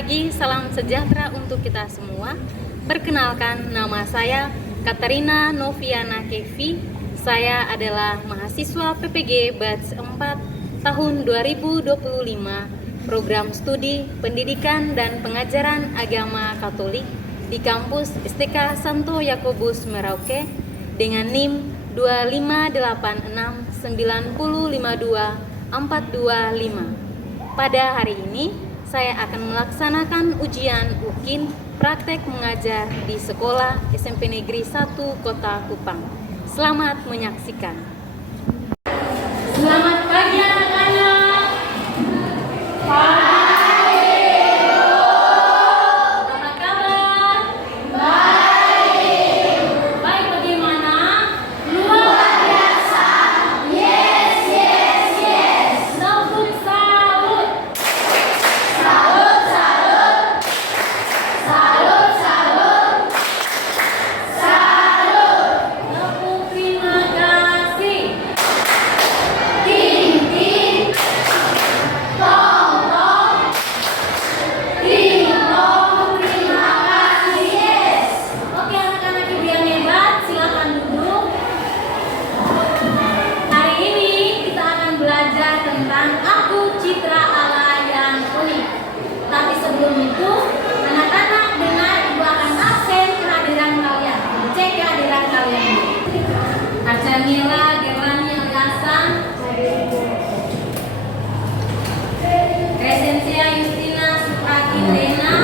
pagi, salam sejahtera untuk kita semua. Perkenalkan, nama saya Katarina Noviana Kevi. Saya adalah mahasiswa PPG Batch 4 tahun 2025, Program Studi Pendidikan dan Pengajaran Agama Katolik di kampus STK Santo Yakobus Merauke dengan NIM 25869052425. Pada hari ini, saya akan melaksanakan ujian UKIN praktek mengajar di Sekolah SMP Negeri 1 Kota Kupang. Selamat menyaksikan. Selamat pagi anak-anak. Pagi. Apa kabar? Baik. Baik, bagaimana? Luar biasa. Yes. Salut. Tentang Aku Citra Allah yang Unik. Tapi sebelum itu, anak-anak dengar ibu akan absen kehadiran kalian. Cek kehadiran kalian. Archanila Gerlani Agasa, Crescencia Justina Supratindena,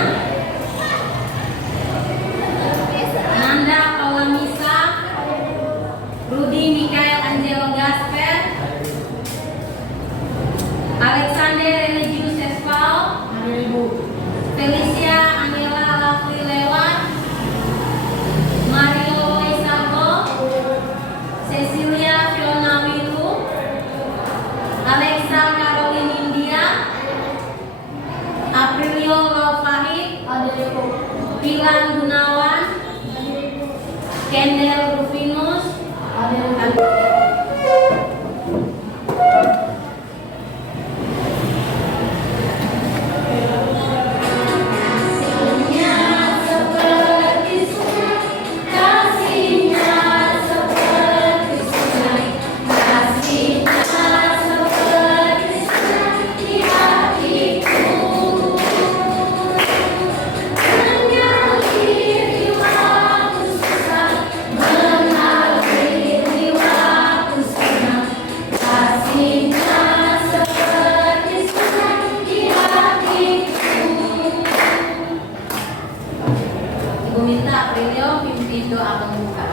Nanda Paula Misa, Rudi Mikael Angelo Gasper, Alexander Religius Esval, Felicia Angela Lafri Lewat, Mario Loisabo, Cecilia Fiona Wilu, Alexa Caroline India, Aprilio Laufahid, Pilan Gunawan, Kendall Rufinus, minta Aprilio pimpin doa pembuka.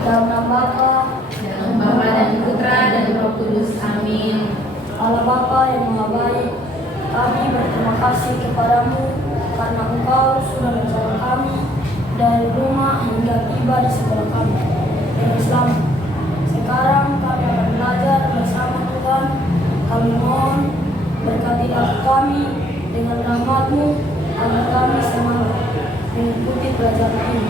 Dalam nama Bapa dan Putra dan Roh Kudus. Amin. Allah Bapa yang Maha Baik, kami berterima kasih kepadamu karena Engkau sudah menjaga kami dari rumah hingga tiba di sekolah kami dengan selamat. Sekarang kami akan belajar bersama Tuhan. Kami mohon berkati kami dengan rahmat-Mu agar kami semangat mengikuti pelajaran ini.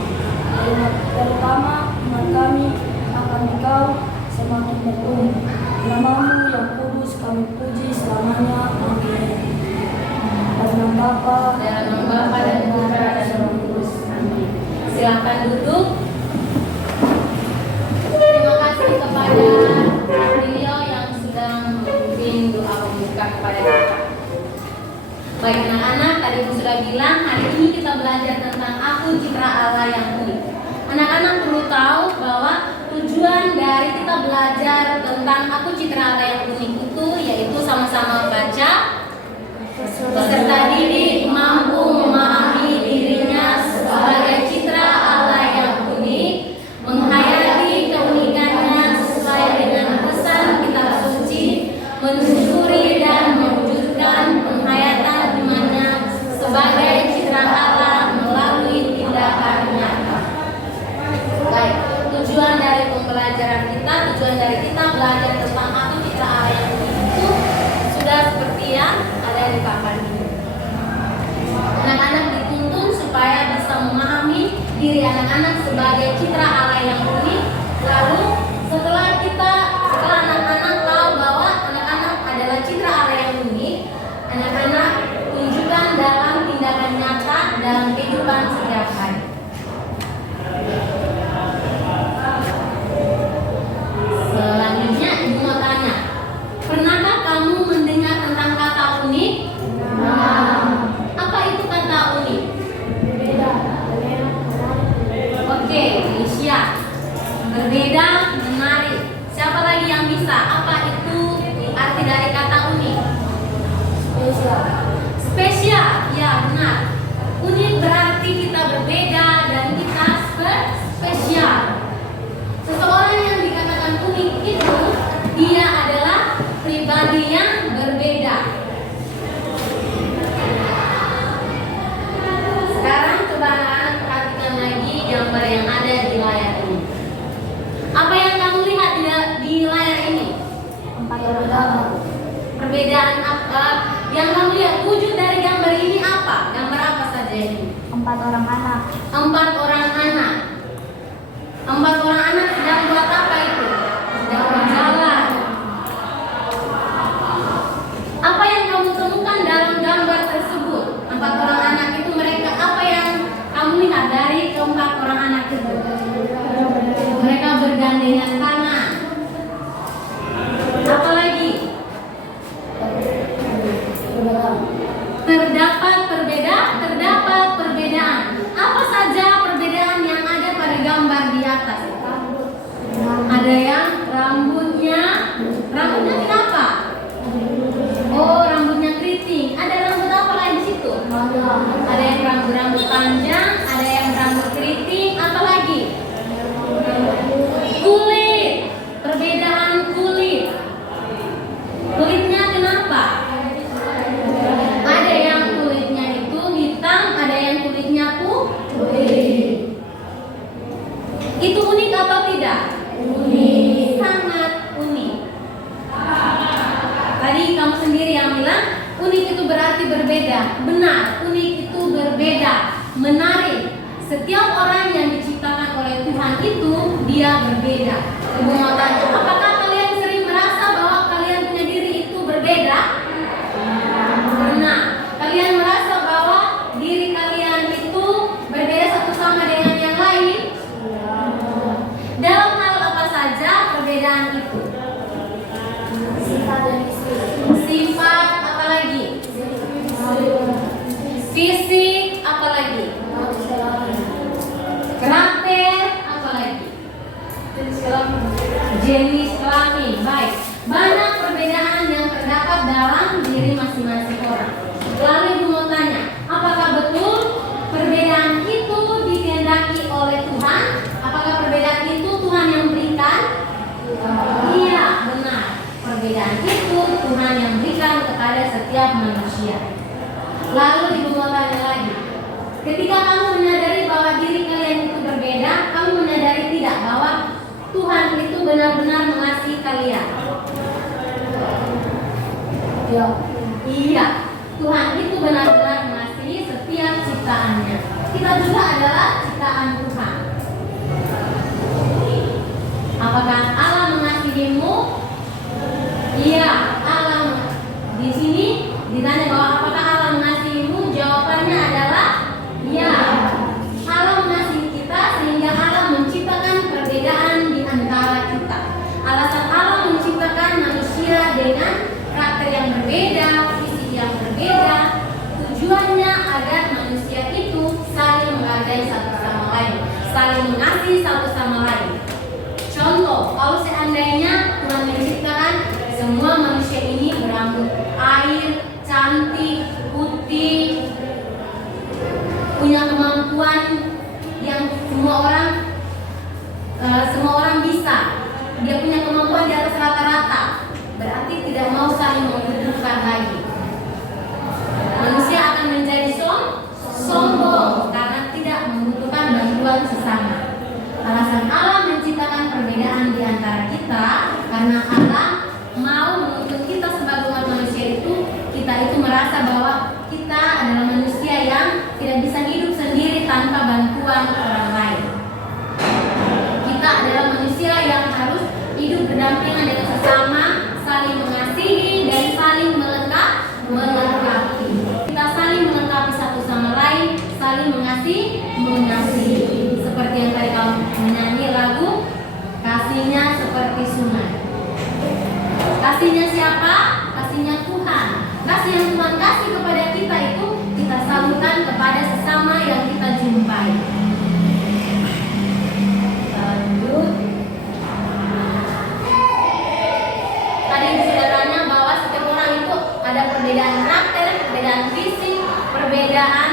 Terutama iman kami akan Engkau semakin bertumbuh. Nama-Mu yang kudus kami puji selamanya. Amin. Dalam nama Bapa dan Putra dan Roh Kudus. Amin. Silakan duduk. Terima kasih kepada Aprilio yang sudah memimpin doa pembuka kepada kita. Baik anak-anak, tadi Ibu sudah bilang hari ini kita belajar tentang Aku Citra Allah yang Unik. Anak-anak perlu tahu bahwa tujuan dari kita belajar tentang Aku Citra Allah yang Unik itu yaitu sama-sama baca, peserta didik mampu memahami dirinya sebagai citra Allah yang unik, menghayati keunikannya sesuai dengan pesan kitab suci, mensyukuri dan mewujudkan penghayatan imannya sebagai citra Allah melalui tindakan nyata. Baik, tujuan dari pembelajaran kita, tujuan dari kita belajar tentang Aku Citra Allah yang unik itu sudah seperti yang ada di papan ini. Anak-anak dituntun supaya bisa memahami diri anak-anak sebagai citra Allah yang unik. Lalu setelah anak-anak tahu bahwa anak-anak adalah citra berbeda dan kita spesial. Seseorang yang dikatakan unik itu dia adalah pribadi yang berbeda. Sekarang coba anak perhatikan lagi gambar yang ada di layar ini. Apa yang kamu lihat di layar ini? 4 orang. Perbedaan apa? Yang kamu lihat wujud dari gambar ini apa? Gambar apa saja ini? 4 orang anak. 4 orang anak. 4 orang anak sedang buat apa itu? Sedang berjalan. Apa yang kamu temukan dalam gambar tersebut? 4 orang anak itu mereka apa yang kamu lihat dari keempat orang anak itu? Mereka bergandengan tangan. Apa lagi? Terdapat perbedaan. Apa saja perbedaan yang ada pada gambar di atas? Ada yang rambutnya kenapa? Oh, rambutnya keriting. Ada rambut apa lagi di situ? Ada yang rambut panjang, ada yang rambut keriting, apa lagi? Kulit. Perbedaan kulit. Kulitnya kenapa? Ada yang kulitnya itu hitam, ada yang kulitnya putih. Itu unik atau tidak? Unik. Sangat unik. Tadi kamu sendiri yang bilang unik itu berarti berbeda. Benar, unik itu berbeda, menarik. Setiap orang yang diciptakan oleh Tuhan itu dia berbeda. Ibu mau tanya, apakah kalian sering merasa bahwa kalian punya diri itu berbeda? Pernah. Kalian merasa bahwa diri kalian itu berbeda satu sama dengan yang lain? Dalam hal apa saja perbedaan itu? Sifat apa lagi? Fisik apa lagi? Karakter apa lagi? Jenis kelamin. Baik. Banyak perbedaan yang terdapat dalam diri masing-masing orang. Lalu ibu mau tanya, apakah betul perbedaan itu dikehendaki oleh Tuhan? Apakah perbedaan itu Tuhan yang berikan? Iya, benar. Perbedaan itu Tuhan yang berikan kepada setiap manusia. Lalu ibu mau tanya lagi, ketika kamu menyadari bahwa diri kalian itu berbeda, kamu menyadari tidak bahwa Tuhan itu benar-benar mengasihi kalian? Ya. Iya, Tuhan itu benar-benar mengasihi setiap ciptaannya. Kita juga adalah ciptaan Tuhan. Apakah Allah mengasihimu? Iya, Allah. Di sini ditanya bahwa apakah Allah mengasihimu? Jawabannya adalah ya. Allah mengasihi kita sehingga Allah menciptakan perbedaan di antara kita. Alasan Allah menciptakan manusia dengan karakter yang berbeda, fisik yang berbeda, tujuannya agar manusia itu saling menghargai satu sama lain, saling mengasihi satu sama lain. Contoh, kalau seandainya Tuhan menciptakan semua manusia ini berambut air, cantik, putih, punya kemampuan yang semua orang bisa, dia punya kemampuan di atas rata-rata, berarti tidak mau saling membutuhkan lagi. Manusia akan menjadi sombong karena tidak membutuhkan bantuan sesama. Alasan Allah menciptakan perbedaan di antara kita karena Allah mau menuntut kita sebagai umat manusia itu, kita itu merasa bahwa kita adalah manusia yang tidak bisa hidup sendiri tanpa bantuan orang lain. Kita adalah manusia yang harus hidup berdampingan dengan sesama, saling mengasihi dan saling melengkapi. Kita saling melengkapi satu sama lain, saling mengasihi. Seperti yang tadi kamu menyanyi lagu, kasihnya seperti sungai. Kasihnya siapa? Kasihnya Tuhan. Kasih yang Tuhan kasih kepada kita itu kita salurkan kepada sesama yang kita jumpai. Lanjut. Tadi sudah tanya bahwa setiap orang itu ada perbedaan karakter, perbedaan fisik, perbedaan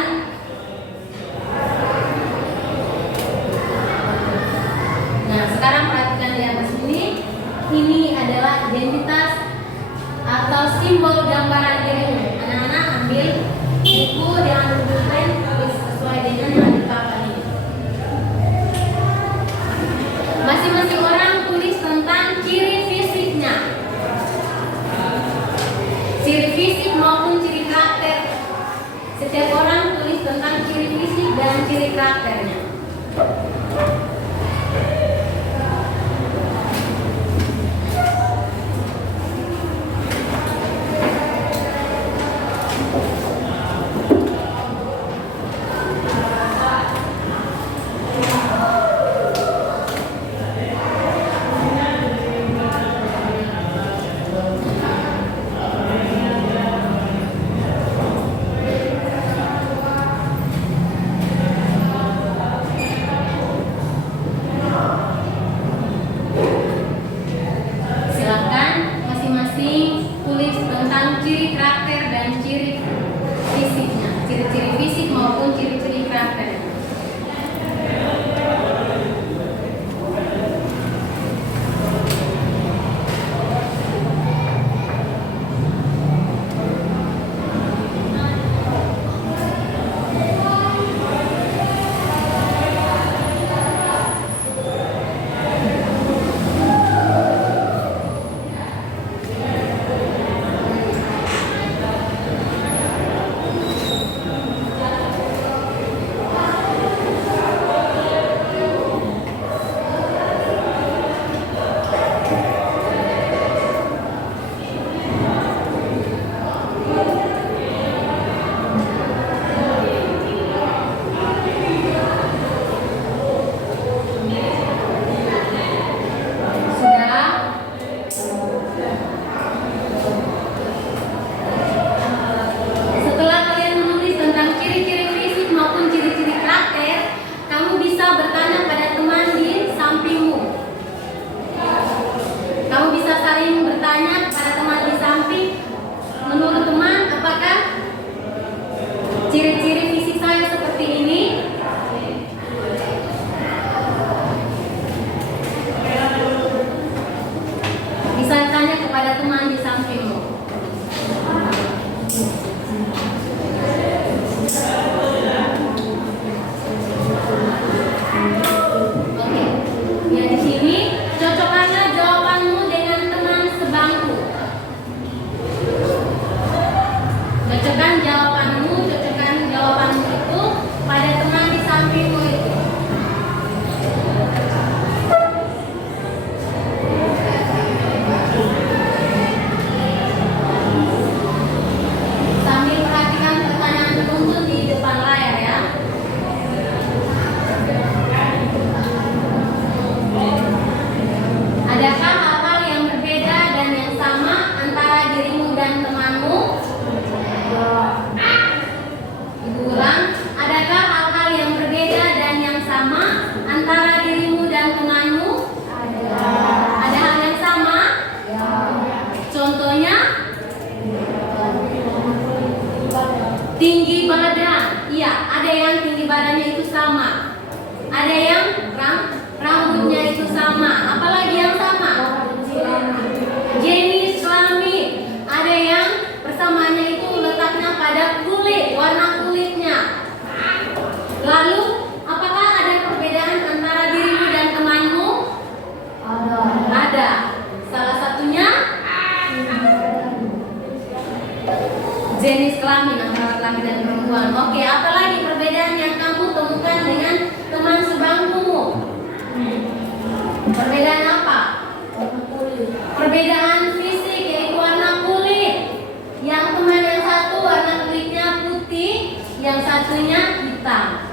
simbol gambaran dirimu. Anak-anak ambil buku, diambil pulpen, tulis sesuai dengan yang di papan ini. Masing-masing orang tulis tentang ciri fisiknya, ciri fisik maupun ciri karakter. Setiap orang tulis tentang ciri fisik dan ciri karakternya. Ciri-ciri fisik saya seperti ini. Bisa tanya kepada teman di sampingmu. Oke. Ya, di sini cocokkanlah jawabanmu dengan teman sebangku. Cocokkan jawabanmu itu pada teman di sampingmu itu. Sambil perhatikan pertanyaan tertuntut di depan layar ya. Adakah hal-hal yang berbeda dan yang sama antara dirimu dan temanmu? Ulang, adakah hal-hal yang berbeda dan yang sama antara dirimu dan temanmu? Ada hal yang sama? Contohnya? Tinggi badan. Iya, ada yang tinggi badannya itu sama. Ada yang rambutnya itu sama. Apalagi yang sama? Jenis kelamin. Ada yang persamaannya itu letaknya pada kulit, warna kulitnya. Lalu, apakah ada perbedaan antara dirimu dan temanmu? Ada. Salah satunya jenis kelamin antara laki dan perempuan. Oke, apalagi perbedaan yang kamu temukan dengan teman sebangkumu? Perbedaan apa? Perbedaan fisik, yaitu warna kulit. Yang teman yang satu warna kulitnya putih, yang satunya hitam.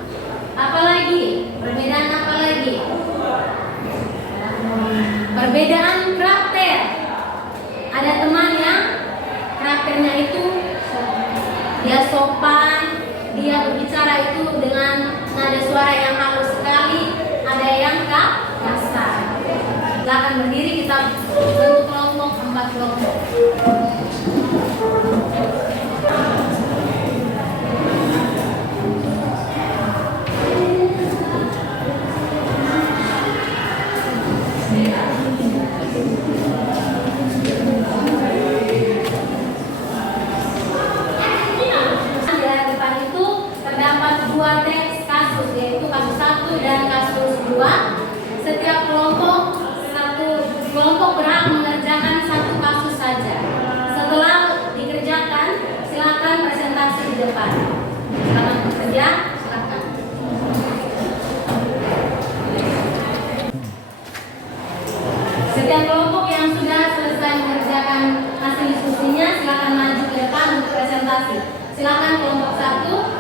Apalagi? Perbedaan apa lagi? Perbedaan karakter. Ada teman yang karakternya itu dia sopan, dia berbicara itu dengan nada suara yang halus sekali. Ada yang kasar. Silakan berdiri, kita bentuk kelompok 4 kelompok. Silakan bekerja, silakan. Setiap kelompok yang sudah selesai mengerjakan hasil diskusinya, silakan maju ke depan untuk presentasi. Silakan kelompok 1.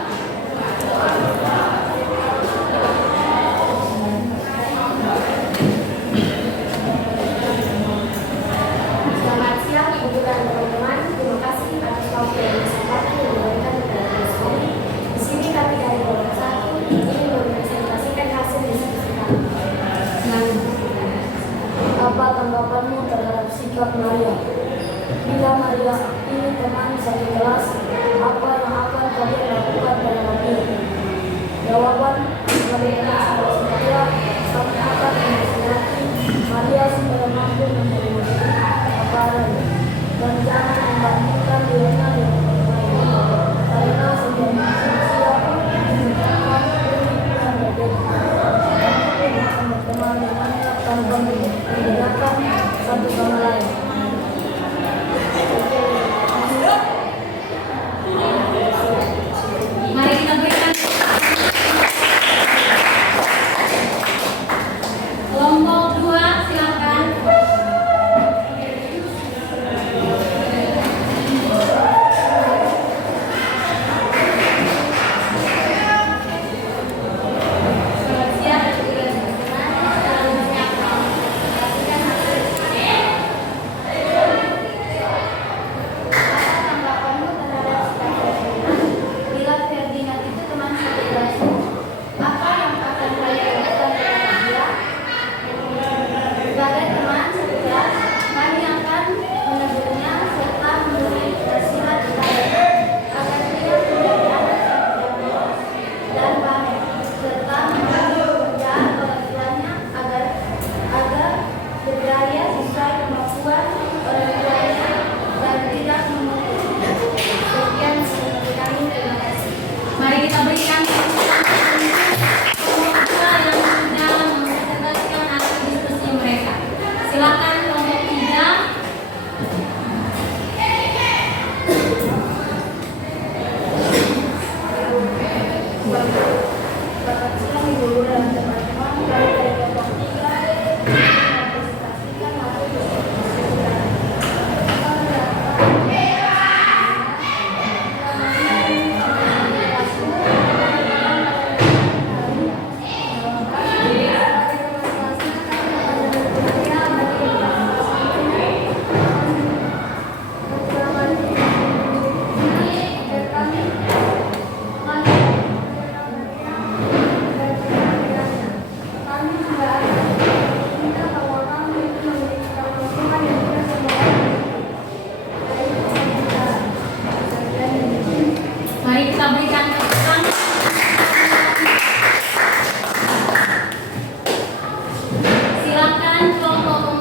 Selamat siang Ibu dan teman-teman. Terima kasih atas waktu dan kesempatan yang diberikan kepada kami. Di sini kami dari kelompok 1 ingin mempresentasikan hasil diskusi kami. Apa tanggapanmu terhadap sikap Maria? Bila Maria ini teman satu kelas, apa yang akan kalian lakukan pada Maria? Jawaban, Maria sudah setia, kami akan menasihati Maria supaya mampu menerima kebenaran dan jangan membandingkan dirinya dengan orang lain, karena setiap manusia menciptakan unik dan berbeda. Kami bisa berteman dengannya tanpa membedakan satu sama lain. Mari kita berikan kelompok 2, silakan. Selamat siang, Ibu dan teman-teman. Tanggapanmu terhadap sikap Ferdinand? Bila Ferdinand itu teman satu kelasmu, apa yang akan kalian lakukan kepada dia? Sebagai teman satu kelas, kami akan menegurnya serta memberi nasihat kepadanya agar dia menjadi anak yang berdoa dan baik, serta memberi pekerjaan orang agar berdaya sesuai kemampuan orang tuanya dan tidak menuntut. Sekian dari kami, terima kasih. Mari kita berikan kelompok 2 yang sudah mempresentasikan hasil diskusi mereka. Silakan kelompok 3. Selamat siang Ibu dan teman-teman. Kami dari kelompok 3 mempresentasikan hasil diskusi kami. Mari kita berikan tepuk tangan. Silakan kelompok 4.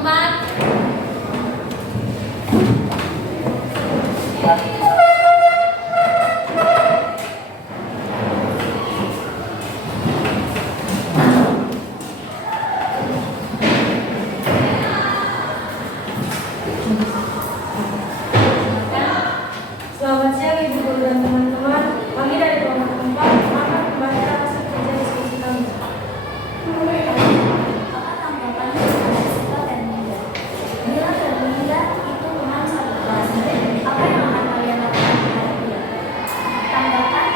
Selamat siang Ibu Guru dan teman-teman. Kami dari kelompok 4 akan membaca hasil kerja diskusi kami. Apa tanggapanmu terhadap sikap Ferdinand? Bila Ferdinand itu teman satu kelas, apa yang akan kalian lakukan kepada dia? Tanggapan,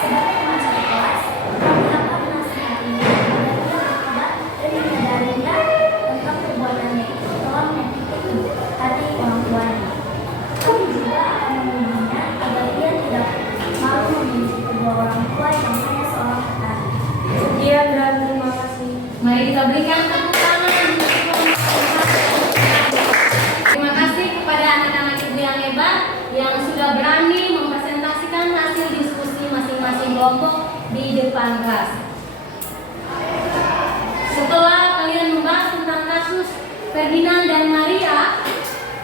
sebagai teman satu kelas, kami akan menasihati dia agar dia bertobat dan menyadarinya tentang perbuatannya itu telah menyakiti hati orang tuanya. Kami juga akan membimbingnya agar dia tidak malu membenci kedua orang tua yang hanya seorang petani. Sekian dan terima kasih. Mari kita berikan tepuk tangan untuk kelompok 4. Terima kasih kepada anak-anak ibu yang hebat yang sudah berani mempresentasikan hasil diskusi masing-masing kelompok di depan kelas. Setelah kalian membahas tentang kasus Ferdinand dan Maria,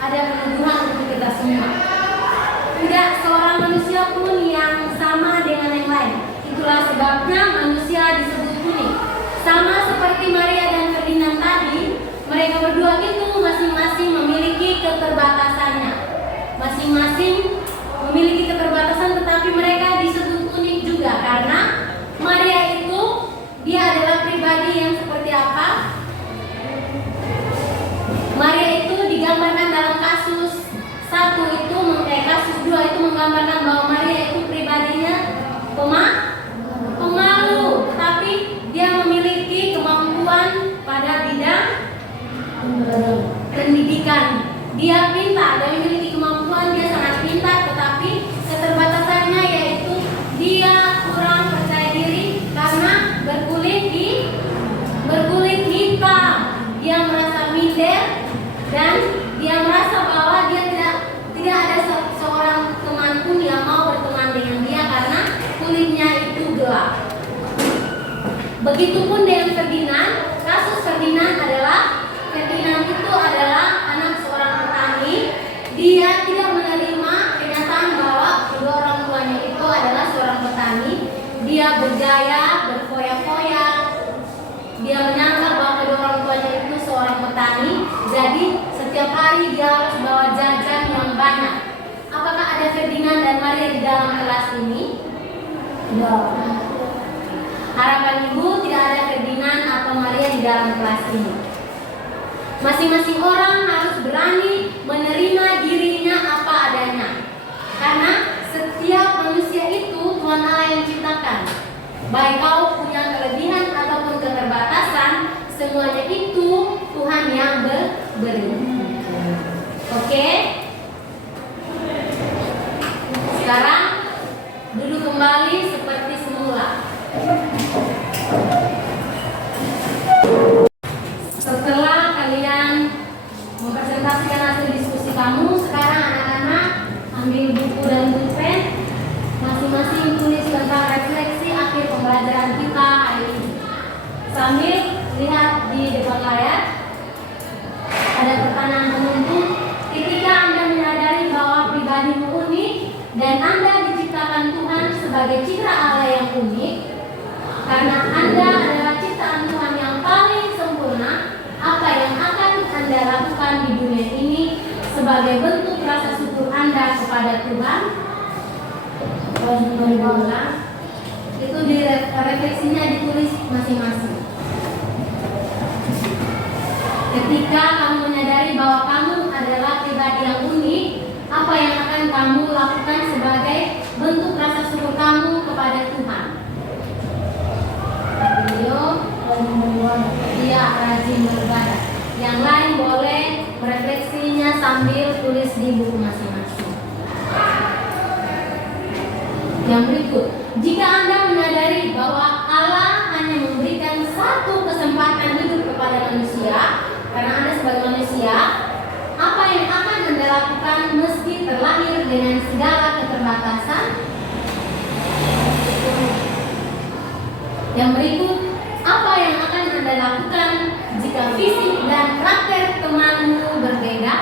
ada penuduhan untuk kita semua. Tidak seorang manusia pun yang sama dengan yang lain. Itulah sebabnya manusia disebut unik. Sama seperti Maria dan Ferdinand tadi, mereka berdua itu masing-masing memiliki keterbatasannya. Masing-masing memiliki keterbatasan, tetapi mereka disebut unik juga. Begitupun dengan Ferdinand. Kasus Ferdinand itu adalah anak seorang petani. Dia tidak menerima kenyataan bahwa kedua orang tuanya itu adalah seorang petani. Dia berjaya, berfoya-foya. Dia menyangka bahwa kedua orang tuanya itu seorang petani. Jadi setiap hari dia harus bawa jajan yang banyak. Apakah ada Ferdinand dan Maria di dalam kelas ini? Tidak. Harapan Ibu tidak ada Ferdinand atau Maria di dalam kelas ini. Masing-masing orang harus berani menerima dirinya apa adanya. Karena setiap manusia itu Tuhan Allah yang ciptakan. Baik kau punya kelebihan ataupun keterbatasan, semuanya itu Tuhan yang beri. Oke? Sekarang duduk kembali seperti semula. Setelah kalian mempresentasikan hasil diskusi kamu, sekarang anak-anak ambil buku dan pulpen, masing-masing tulis tentang refleksi akhir pembelajaran kita hari ini. Sambil lihat di depan layar, ada pertanyaan penuntut. Ketika Anda menyadari bahwa pribadimu unik dan Anda diciptakan Tuhan sebagai citra Allah yang unik, karena Anda adalah ciptaan Tuhan yang paling sempurna, apa yang akan Anda lakukan di dunia ini sebagai bentuk rasa syukur Anda kepada Tuhan? Itu di refleksinya ditulis masing-masing. Ketika kamu menyadari bahwa kamu adalah pribadi yang unik, apa yang akan kamu lakukan sebagai bentuk rasa syukur kamu kepada Tuhan? Video, dia rajin beribadah. Yang lain boleh merefleksinya sambil tulis di buku masing-masing. Yang berikut, jika Anda menyadari bahwa Allah hanya memberikan satu kesempatan hidup kepada manusia, karena Anda sebagai manusia, apa yang akan Anda lakukan meski terlahir dengan segala keterbatasan? Yang berikut, apa yang akan Anda lakukan jika fisik dan karakter temanmu berbeda?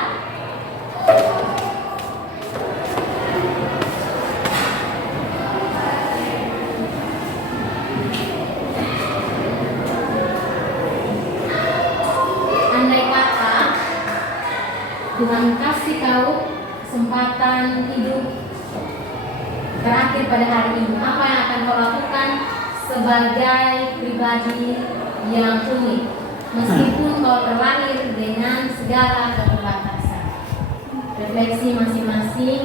Andai kata Tuhan kasih kau kesempatan hidup terakhir pada hari ini, apa yang akan kau lakukan sebagai pribadi yang unik, meskipun kau terlahir dengan segala keterbatasan? Refleksi masing-masing.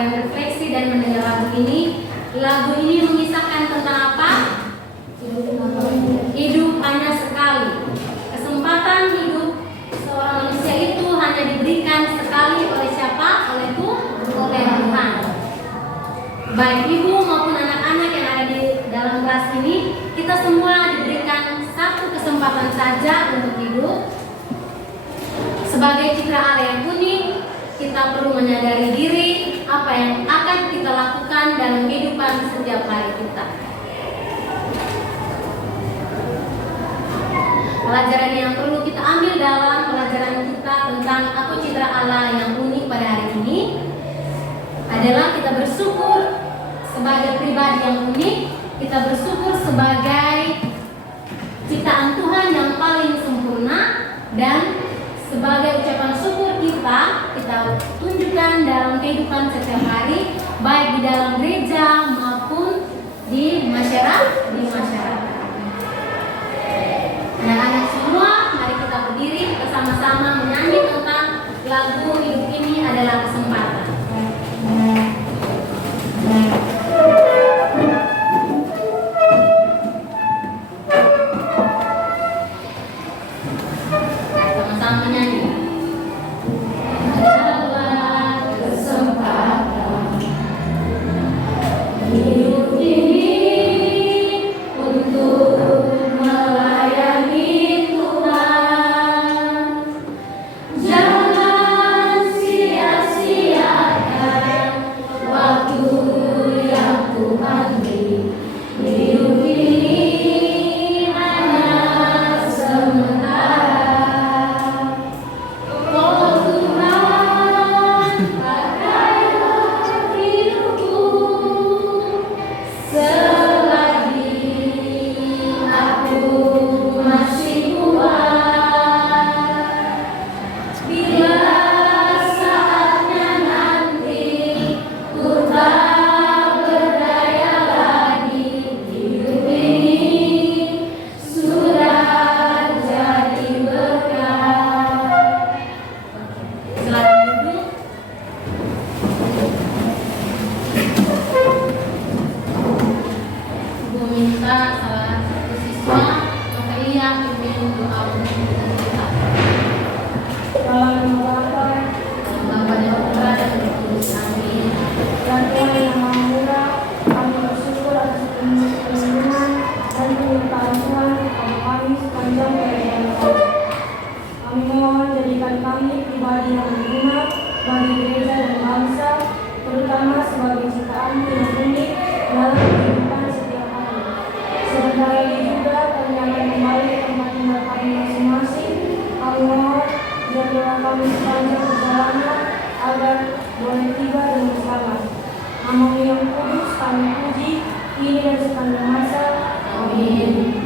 kalian refleksi dan mendengar lagu ini. Lagu ini mengisahkan tentang apa? Hidup hanya sekali. Kesempatan hidup seorang manusia itu hanya diberikan sekali oleh siapa? Oleh Tuhan. Baik ibu maupun anak-anak yang ada di dalam kelas ini, kita semua diberikan satu kesempatan saja untuk hidup. Sebagai citra Allah yang unik, kita perlu menyadari diri apa yang akan kita lakukan dalam kehidupan setiap hari kita. Pelajaran yang perlu kita ambil dalam pelajaran kita tentang aku citra Allah yang unik pada hari ini adalah kita bersyukur sebagai pribadi yang unik, kita bersyukur sebagai ciptaan Tuhan yang paling sempurna, dan sebagai ucapan syukur kita tunjukkan dalam kehidupan setiap hari, baik di dalam gereja maupun di masyarakat. Anak-anak semua, mari kita berdiri bersama-sama menyanyi tentang lagu hidup ini adalah kesempatan. Sama-sama menyanyi. Adalah kesempatan hidup ini untuk melayani Tuhan. Jangan sia-siakan waktu yang Tuhan beri. Hidup ini hanya sementara. Oh Tuhan, pakailah hidupku selagi aku masih kuat. Bila saatnya nanti ku tak berdaya lagi, hidup ini sudah jadi berkah. Silakan duduk. Ibu minta salah satu siswa Novelia pimpin doa untuk kita. Dalam nama Bapa Dalam Bapa dan Putra dan Roh Kudus. Amin. dan Tuhan yang Maha Murah, kami bersyukur atas perlindungan dan penyertaan Tuhan kepada kami sepanjang perjalanan kami. Kami mohon jadikan kami pribadi yang berguna bagi gereja dan bangsa, terutama sebagai ciptaan yang unik dalam kehidupan setiap hari. Sebentar lagi juga kami akan kembali ke tempat tinggal kami masing-masing. Kami mohon jadilah kami sepanjang perjalanan agar boleh tiba dengan selamat. Nama-Mu yang kudus kami puji kini dan sepanjang masa. Amin.